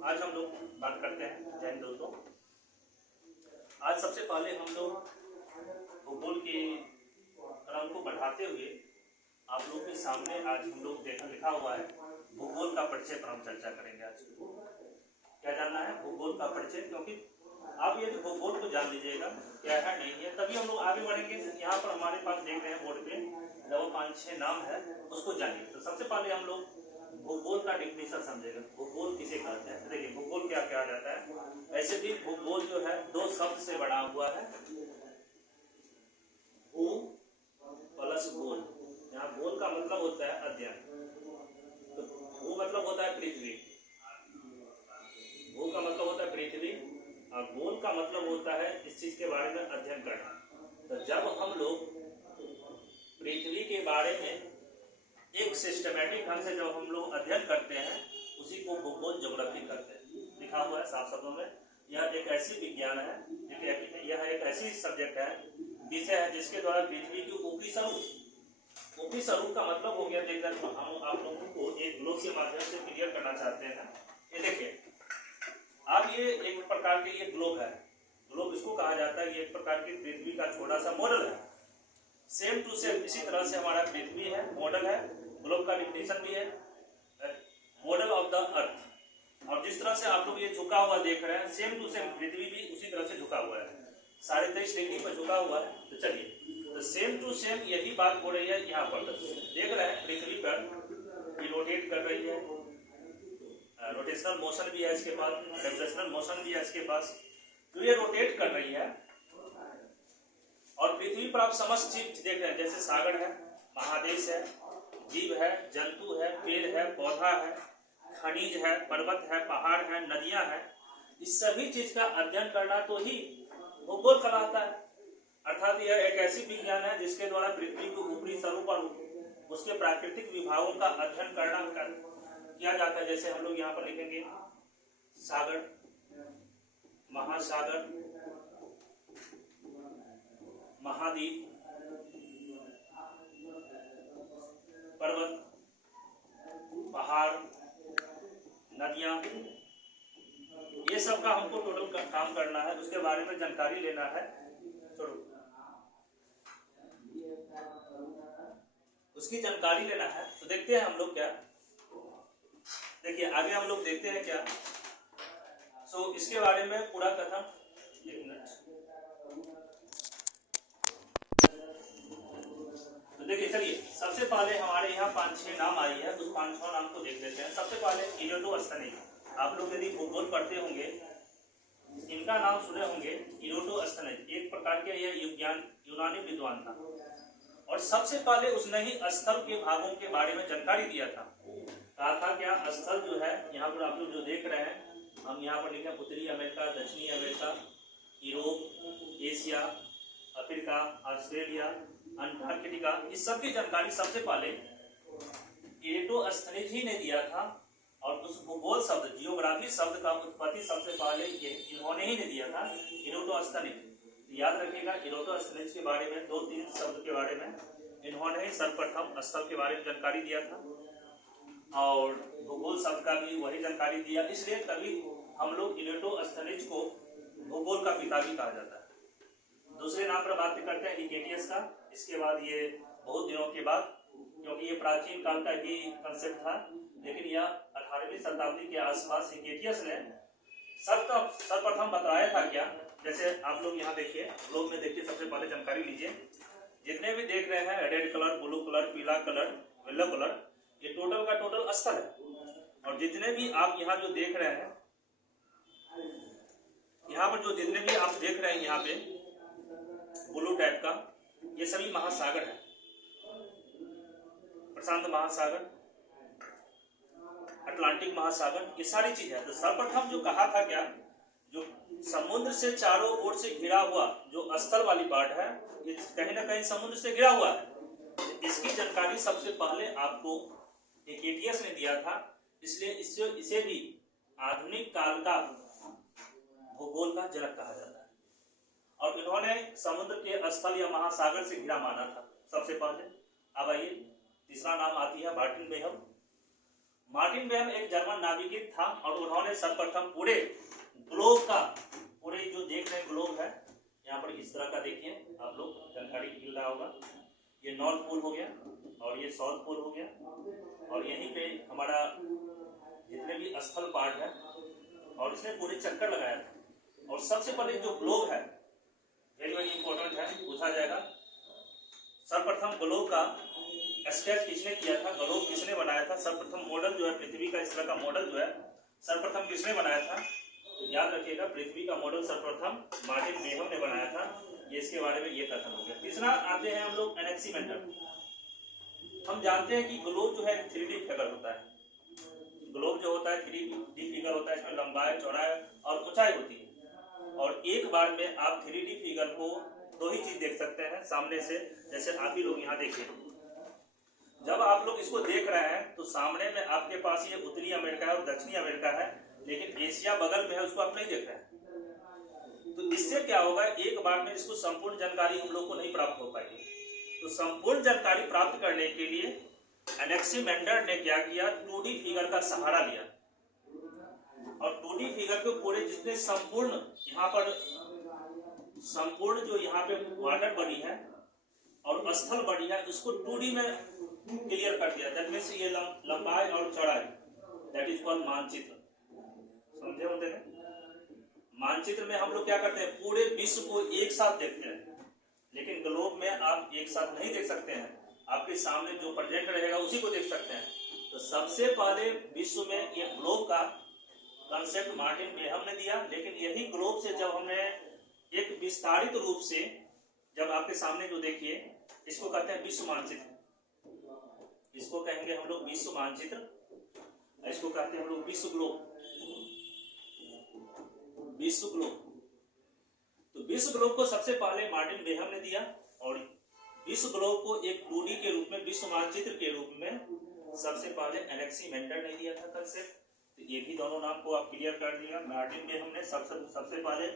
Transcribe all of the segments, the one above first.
आज हम लोग बात करते हैं। जय हिंद दोस्तों। आज सबसे पहले हम लोग भूगोल के क्रम को बढ़ाते हुए आप लोग के सामने आज हम लोग लिखा हुआ है भूगोल का परिचय पर हम चर्चा करेंगे। आज क्या जानना है? भूगोल का परिचय। क्योंकि आप यदि भूगोल को जान लीजिएगा क्या है नहीं है, तभी हम लोग आगे बढ़ेंगे। यहाँ पर हमारे पास देख रहे हैं बोर्ड पे लगभग 5-6 नाम है, उसको जानिए। तो सबसे पहले हम लोग भूगोल का डिफिनेशन समझेगा। भूगोल किसे कहते हैं? देखिए भूगोल क्या कहा जाता है। ऐसे भी भूगोल जो है दो शब्द से बना हुआ है, भू प्लस गोल। यहाँ गोल का मतलब होता है अध्ययन। तो भू मतलब होता है पृथ्वी, भू का मतलब होता है पृथ्वी, और गोल का मतलब होता है इस चीज के बारे में अध्ययन करना। तो जब हम लोग पृथ्वी के बारे में एक सिस्टमैटिक ढंग से जब हम लोग अध्ययन करते हैं, उसी को भूगोल ज्योग्राफी करते हैं। लिखा हुआ है साफ शब्दों में। यह एक ऐसी विज्ञान है, यह एक ऐसी सब्जेक्ट है, विषय है जिसके द्वारा पृथ्वी की ऊपरी स्वरूप का मतलब हो गया। देखकर हम आप लोगों को एक ग्लोब के माध्यम से क्लियर करना चाहते हैं। ये देखिए अब ये एक प्रकार के ये ग्लोब है। ग्लोब इसको कहा जाता है। ये एक प्रकार की पृथ्वी का छोटा सा मॉडल है। सेम टू सेम इसी तरह से हमारा पृथ्वी है, मॉडल है। ग्लोब का डिफिनेशन भी है मॉडल ऑफ द अर्थ। और जिस तरह से आप लोग ये झुका हुआ देख रहे हैं, सेम टू सेम पृथ्वी भी उसी तरह से झुका हुआ है, 23.5 डिग्री पर झुका हुआ है। तो चलिए, तो सेम टू सेम यही बात हो रही है यहाँ पर। देख रहे हैं पृथ्वी पर ये रोटेट कर रही है, रोटेशनल मोशन भी है इसके पास, ग्रेविटेशनल मोशन भी है इसके पास। तो ये रोटेट कर रही है और पृथ्वी पर आप समस्त चीज देख रहे हैं, जैसे सागर है, महादेश है, जीव है, जंतु है, पेड़ है, पौधा है, खनिज है, पर्वत है, पहाड़ है, नदियां हैं। इस सभी चीज का अध्ययन करना तो ही भूगोल कहलाता है। अर्थात यह एक ऐसी विज्ञान है जिसके द्वारा पृथ्वी के ऊपरी स्वरूप और उसके प्राकृतिक विभागों का अध्ययन करना किया जाता है। जैसे हम लोग यहाँ पर लिखेंगे सागर, महासागर, महाद्वीप, पर्वत, पहाड़, नदियां, ये सब का हमको टोटल काम करना है, उसके बारे में जानकारी लेना है। उसकी जानकारी लेना है। तो देखते हैं हम लोग क्या, देखिए आगे हम लोग देखते हैं क्या। इसके बारे में पूरा कथन, एक मिनट। तो देखिए चलिए, सबसे पहले हमारे यहाँ 5-6 नाम आई है, उस 5-6 नाम को देख लेते हैं। सबसे पहले इरोटोस्थनीज। आप लोग यदि भूगोल पढ़ते होंगे, इनका नाम सुने होंगे, इरोटोस्थनीज। एक प्रकार के यह यूनानी विद्वान था और सबसे पहले उसने ही स्थल के भागों के बारे में जानकारी दिया था। कहा था क्या, स्थल जो है यहाँ पर आप लोग जो देख रहे हैं, हम यहाँ पर लिखे उत्तरी अमेरिका, दक्षिणी America, Europe, Asia, Africa, Australia, Antarctica, इस सब की जानकारी सबसे पहले इरोटोस्थनीज ही ने दिया था। और उस भूगोल शब्द, जियोग्राफी शब्द का उत्पत्ति सबसे पहले इन्होंने ही ने दिया था, इरोटोस्थनीज। याद रखिएगा, इरोटोस्थनीज के बारे में 2-3 शब्द के बारे में इन्होंने ही सर्वप्रथम स्थल के बारे में जानकारी दिया था और भूगोल शब्द का भी वही जानकारी दिया। इसलिए कभी हम लोग इरोटोस्थनीज को भूगोल का पिता भी कहा जाता है। दूसरे नाम पर बात करते हैं हिकेटियस का। इसके बाद ये बहुत दिनों के बाद, क्योंकि ये प्राचीन काल का ही कंसेप्ट था, लेकिन यह 18वीं शताब्दी के आसपास हिकेटियस ने सर्वप्रथम बताया था क्या। जैसे आप लोग यहाँ देखिए, ग्लोब में देखिए, सबसे पहले जानकारी लीजिए। जितने भी देख रहे हैं रेड कलर, ब्लू कलर, पीला कलर, येलो कलर, ये टोटल का टोटल स्थल है। और जितने भी आप यहाँ जो देख रहे हैं, यहाँ पर जो जितने भी आप देख रहे हैं यहाँ पे ब्लू टाइप का, ये सभी महासागर है। प्रशांत महासागर, अटलांटिक महासागर, ये सारी चीज है। तो सर्वप्रथम जो कहा था क्या, जो समुद्र से चारों ओर से घिरा हुआ जो स्थल वाली पार्ट है, ये कहीं ना कहीं समुद्र से घिरा हुआ है। इसकी जानकारी सबसे पहले आपको हिकेटियस ने दिया था। इसलिए इसे भी आधुनिक काल का भूगोल का जनक कहा जाता है। और इन्होंने समुद्र के स्थल या महासागर से घिरा माना था सबसे पहले। अब आइए, तीसरा नाम आती है मार्टिन बेहम। मार्टिन बेहम एक जर्मन नाविक था और उन्होंने सर्वप्रथम पूरे ग्लोब का, पूरे जो देख रहे ग्लोब है यहाँ पर इस तरह का देखिए आप लोग, जानकारी मिल रहा होगा। ये नॉर्थ पोल हो गया और ये साउथ पोल हो गया और यहीं पे हमारा जितने भी स्थल पार्ट है और इसने पूरे चक्कर लगाया था। और सबसे पहले जो ग्लोब है वेरी वेरी इंपॉर्टेंट है, पूछा जाएगा सर्वप्रथम ग्लोब का स्केच किसने किया था, ग्लोब किसने बनाया था, सर्वप्रथम मॉडल जो है पृथ्वी का इस तरह का मॉडल जो है सर्वप्रथम किसने बनाया था। तो याद रखिएगा पृथ्वी का मॉडल सर्वप्रथम मार्टिन बेहम ने बनाया था। ये इसके बारे में ये कथन हो गया। तीसरा आते हैं हम लोग एनेक्सीमेंडल। हम जानते हैं कि ग्लोब जो है 3D फिगर होता है। ग्लोब जो होता है 3D फिगर होता है, इसमें लंबाई चौड़ाई और ऊंचाई होती है और एक बार में आप 3D फिगर को दो ही चीज देख सकते हैं सामने से। जैसे आप ही लोग यहाँ देखिए, जब आप लोग इसको देख रहे हैं तो सामने में आपके पास ये उत्तरी अमेरिका है और दक्षिणी अमेरिका है, लेकिन एशिया बगल में है, उसको आप नहीं देख रहे हैं। तो इससे क्या होगा, एक बार में इसको संपूर्ण जानकारी हम लोग को नहीं प्राप्त हो पाएगी। तो संपूर्ण जानकारी प्राप्त करने के लिए एनेक्सीमेंडर ने क्या किया, 2D फिगर का सहारा लिया और 2D फिगर के पूरे जितने संपूर्ण यहाँ पर संपूर्ण जो यहाँ पे वाटर बॉडी है और स्थल बॉडी है उसको 2D में क्लियर कर दिया। दैट मींस ये लंबाई और चौड़ाई, दैट इज कॉल्ड मानचित्र। समझे होते हैं? मानचित्र में हम लोग क्या करते हैं, पूरे विश्व को एक साथ देखते हैं, लेकिन ग्लोब में आप एक साथ नहीं देख सकते हैं। आपके सामने जो प्रेजेंट रहेगा उसी को देख सकते हैं। तो सबसे पहले विश्व में ये ग्लोब का कंसेप्ट मार्टिन बेहम ने दिया, लेकिन यही ग्लोब से जब हमने एक विस्तारित रूप से, जब आपके सामने जो देखिए, इसको कहते हैं विश्व मानचित्र। इसको कहेंगे हम लोग विश्व मानचित्र, इसको कहते हैं हम लोग विश्व ग्लोब। विश्व ग्लोब, तो विश्व ग्लोब को सबसे पहले मार्टिन बेहम ने दिया और विश्व ग्लोब को एक 2D के रूप में, विश्व मानचित्र के रूप में सबसे पहले एनेक्सीमेंडर ने दिया था कंसेप्ट। तो ये भी दोनों नाम को आप क्लियर कर दिया। मार्टिन बेहम ने सबसे पहले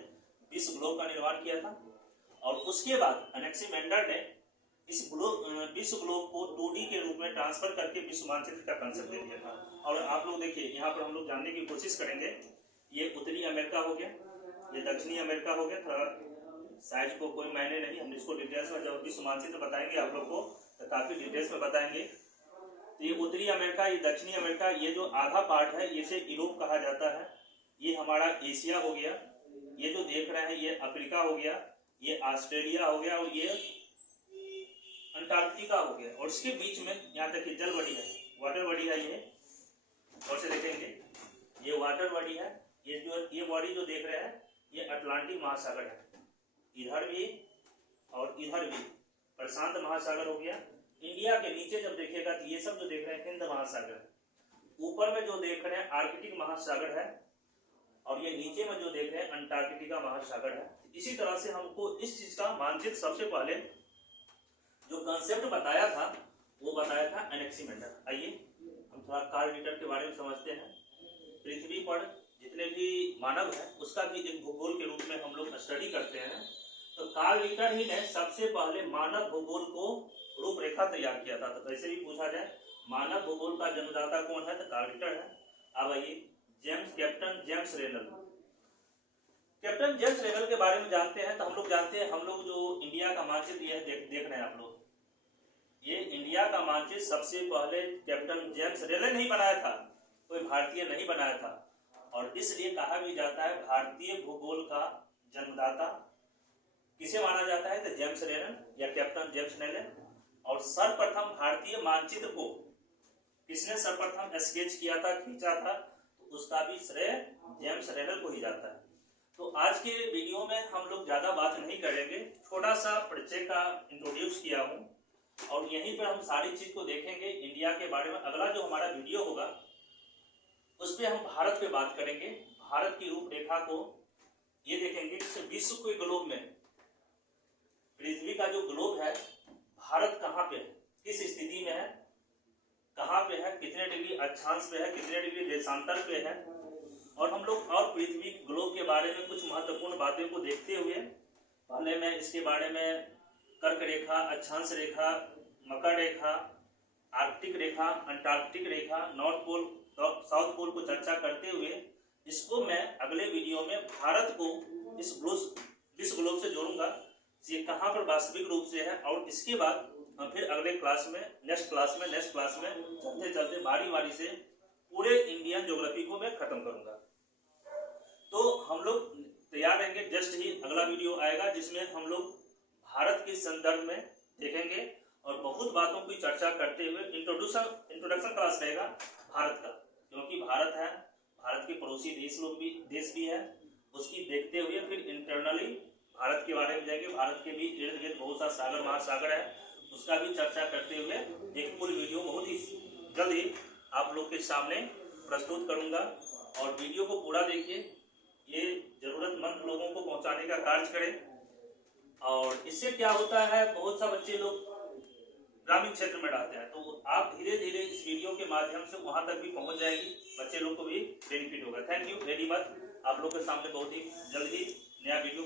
विश्व ग्लोब का निर्माण किया था और उसके बाद एनेक्सीमेंडर ने इस विश्व ग्लोब को 2D के रूप में ट्रांसफर करके विश्व मानचित्र का कंसेप्ट दे दिया था। और आप लोग देखिए यहाँ पर हम लोग जानने की कोशिश करेंगे, ये उत्तरी अमेरिका हो गया, ये दक्षिणी अमेरिका हो गया। थोड़ा साइज को कोई मायने नहीं, हम इसको डिटेल्स में जब विश्व मानचित्र बताएंगे आप लोग को तो काफी डिटेल्स में बताएंगे। तो ये उत्तरी अमेरिका, ये दक्षिणी अमेरिका, ये जो आधा पार्ट है इसे यूरोप कहा जाता है। ये हमारा एशिया हो गया, ये जो देख रहे हैं ये अफ्रीका हो गया, ये ऑस्ट्रेलिया हो गया और ये अंटार्कटिका हो गया। और इसके बीच में यहाँ तक जल बॉडी है, वाटर बॉडी है ये, और से देखेंगे ये वाटर बॉडी है। ये बॉडी जो देख रहे हैं ये अटलांटिक महासागर है, इधर भी और इधर भी प्रशांत महासागर हो गया। इंडिया के नीचे जब देखिएगा तो ये सब जो देख रहे हैं हिंद महासागर, ऊपर में जो देख रहे हैं आर्कटिक महासागर है और ये नीचे में जो देख रहे हैं अंटार्कटिका महासागर है। इसी तरह से हमको इस चीज का मानचित्र सबसे पहले जो कंसेप्ट बताया था वो बताया था एनेक्सीमेंडर। आइए हम थोड़ा कार्ल रिटर के बारे में समझते हैं। पृथ्वी पर जितने भी मानव है उसका भी एक भूगोल के रूप में हम लोग स्टडी करते हैं। तो कार्ल रिटर ही ने सबसे पहले मानव भूगोल को रूपरेखा तैयार किया था। तो वैसे भी पूछा जाए मानव भूगोल का जन्मदाता कौन है तो कार्ल रिटर है। अब आइए captain James Rennell. Captain James Rennell के बारे में जानते हैं तो हम लोग जानते हैं, हम लोग जो इंडिया का मानचित्र यह देख रहे हैं आप लोग, ये इंडिया का मानचित्र सबसे पहले कैप्टन जेम्स रेनल नहीं बनाया था, कोई भारतीय नहीं बनाया था। और इसलिए कहा भी जाता है भारतीय भूगोल का जन्मदाता किसे माना जाता है तो जेम्स रेनल या कैप्टन जेम्स रेनल। और सर्वप्रथम भारतीय मानचित्र को किसने सर्वप्रथम स्केच किया था, खींचा था, तो उसका भी श्रेय जेम्स रेनल को ही जाता है। तो आज के वीडियो में हम लोग ज्यादा बात नहीं करेंगे, थोड़ा सा परिचय का इंट्रोड्यूस किया हूँ और यहीं पर हम सारी चीज को देखेंगे इंडिया के बारे में। अगला जो हमारा वीडियो होगा उस पर हम भारत पे बात करेंगे, भारत की रूपरेखा को ये देखेंगे कि विश्व के ग्लोब में पृथ्वी का जो ग्लोब है भारत कहाँ पे है, किस स्थिति में है, कहाँ पे है, कितने डिग्री अक्षांश पे है, कितने डिग्री देशांतर पे है। और हम लोग और पृथ्वी ग्लोब के बारे में कुछ महत्वपूर्ण बातें को देखते हुए पहले मैं इसके बारे में कर्क रेखा, अक्षांश रेखा, मकर रेखा, आर्कटिक रेखा, अंटार्कटिक रेखा, नॉर्थ पोल साउथ पोल को चर्चा करते हुए इसको मैं अगले वीडियो में भारत को इस ग्लोब से जोड़ूंगा, ये कहाँ पर वास्तविक रूप से है, और इसके बाद हम फिर अगले क्लास में नेक्स्ट क्लास में चलते चलते बारी बारी से पूरे इंडियन ज्योग्राफी को मैं खत्म करूंगा। तो हम लोग तैयार रहेंगे, जस्ट ही अगला वीडियो आएगा जिसमें हम लोग भारत के संदर्भ में देखेंगे और बहुत बातों की चर्चा करते हुए इंट्रोडक्शन क्लास रहेगा भारत का, क्योंकि भारत है, भारत के पड़ोसी देश भी है, उसकी देखते हुए फिर इंटरनली भारत के बारे में जाएंगे। भारत के भी इर्द गिर्द बहुत सा सागर महासागर है, उसका भी चर्चा करते हुए एक पूरी वीडियो बहुत ही जल्द ही आप लोग के सामने प्रस्तुत करूंगा। और वीडियो को पूरा देखिए, ये जरूरतमंद लोगों को पहुंचाने का कार्य करें। और इससे क्या होता है, बहुत सा बच्चे लोग ग्रामीण क्षेत्र में रहते हैं, तो आप धीरे धीरे इस वीडियो के माध्यम से वहां तक भी पहुंच जाएगी, बच्चे लोग को भी बेनिफिट होगा। Thank you very much. आप लोग के सामने बहुत ही जल्द ही नया वीडियो